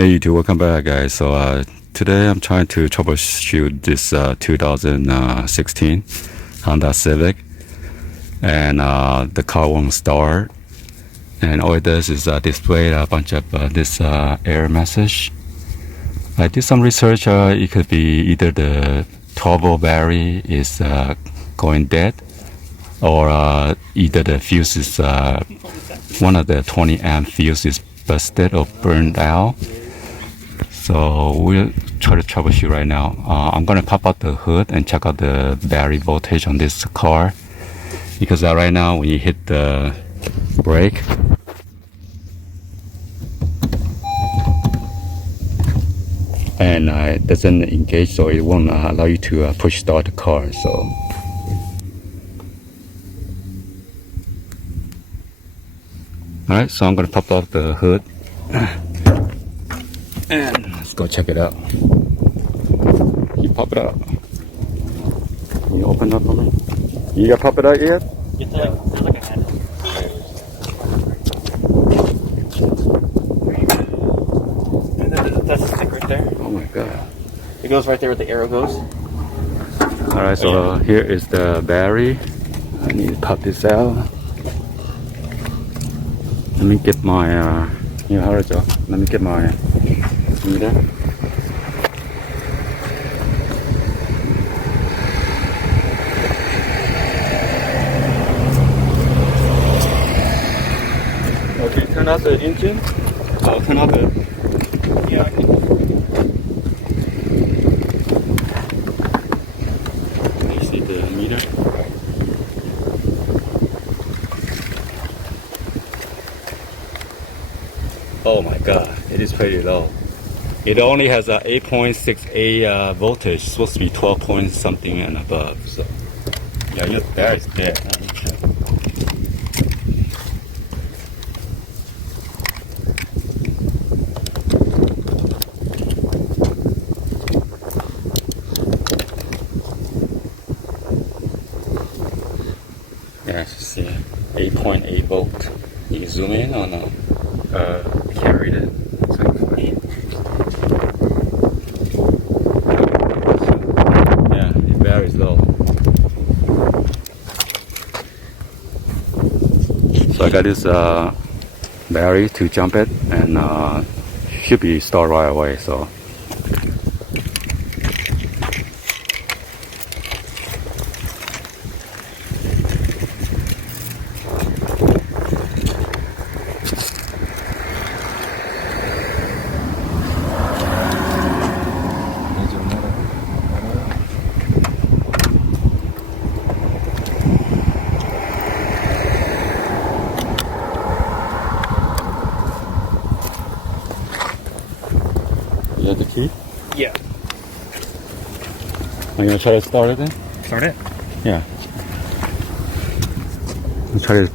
Hey YouTube, welcome back guys. So today I'm trying to troubleshoot this 2016 Honda Civic, and the car won't start, and all it does is display a bunch of this error message. I did some research. It could be either the 12-volt battery is going dead, or either the fuse is one of the 20 amp fuse is busted or burned out. So we'll try to troubleshoot right now. I'm gonna pop out the hood and check out the battery voltage on this car, because right now when you hit the brake, and it doesn't engage, so it won't allow you to push start the car. So alright, so I'm gonna pop out the hood and let's go check it out. You pop it out. Can you open it up for me? You gotta pop it out yet? It's like, there's like a handle. And then that's the stick right there. Oh my god. It goes right there where the arrow goes. Alright, so here is the battery. I need to pop this out. Let me get my let me get my meter. Okay, turn out the engine. I'll turn out the... Yeah, I can. You see the meter? Oh my god, it is pretty low. It only has a 8.68 voltage, supposed to be 12 point something and above. So yeah, your battery's dead. Yeah, see, 8.8 volt. You zoom in or no? Carried it. Yeah, the battery is low. So I got this battery to jump it, and should be start right away. So. You have the key? Yeah. Are you gonna try to start it then? Start it? Yeah. Let's try to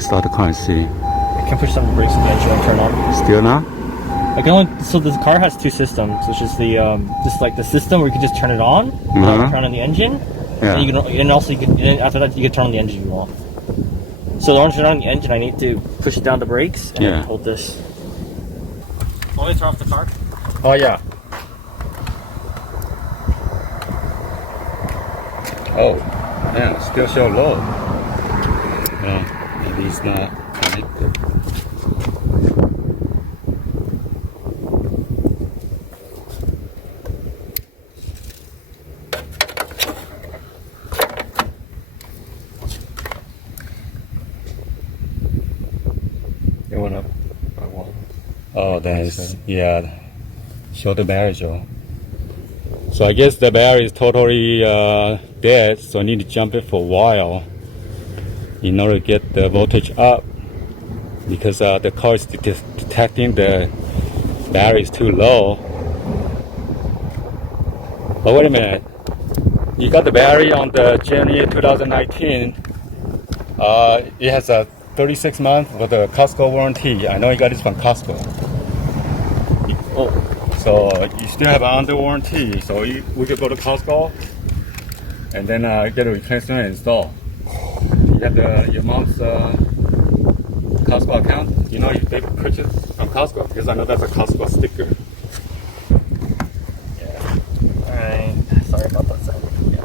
start the car and see. I can push some brakes and the engine will turn on. Still not? I can only, so this car has two systems, which is the just like the system where you can just turn it on, turn on the engine, Yeah. and you can, and also you can, and after that you can turn on the engine if you want. So in order to turn on the engine, I need to push down the brakes and hold this. Want me to turn off the car? Oh yeah. Oh, man, still show low. Maybe it's not connected. It went up by one. Oh, that is, yeah. Show the battery, Joe. So I guess the battery is totally dead, so I need to jump it for a while in order to get the voltage up, because the car is detecting the battery is too low. But wait a minute, you got the battery on the January 2019. It has a 36 month with a Costco warranty. I know you got this from Costco. Oh. So you still have under warranty. So we could go to Costco and then get a replacement install. You have your mom's Costco account? You know if they purchase from Costco? Because I know that's a Costco sticker. Yeah. Alright. Sorry about that sound. Yeah.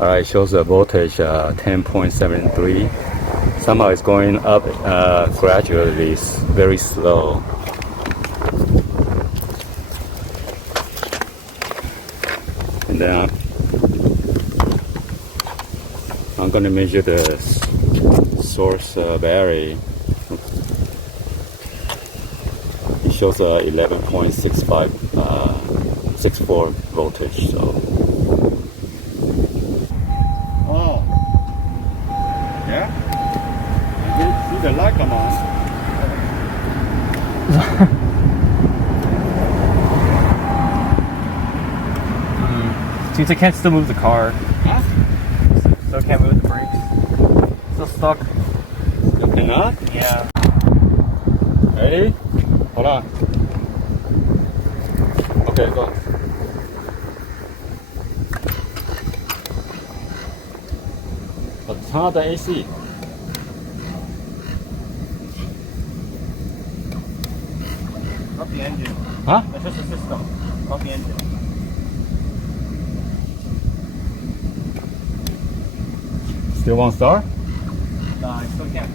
Alright, it shows the voltage 10.73. Somehow it's going up gradually, very slow. And then I'm gonna measure the source battery. It shows 64 voltage. So. Oh, yeah. I can see the light come on. Seems I can't still move the car. Huh? Still can't move the brakes. Still stuck. Still cannot? Yeah. Ready? Hold on. Okay, go. Turn on the AC. Not the engine. Huh? That's just the system. Not the engine. Still won't start? No, I still can't.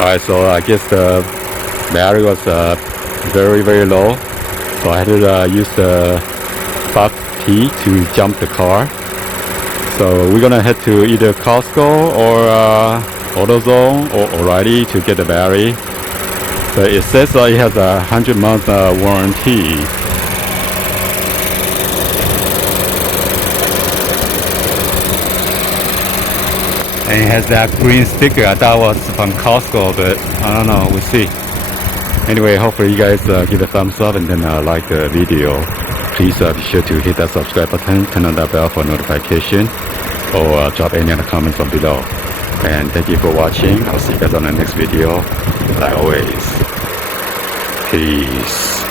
Alright, so I guess the battery was very, very low. So I had to use the Fox P to jump the car. So we're gonna head to either Costco or AutoZone or O'Reilly to get the battery. But it says it has a 100-month warranty. And it has that green sticker. I thought it was from Costco, but I don't know. We'll see. Anyway, hopefully you guys give a thumbs up and then like the video. Please be sure to hit that subscribe button, turn on that bell for notification, or drop any other comments on below. And thank you for watching. I'll see you guys on the next video. Like always, peace.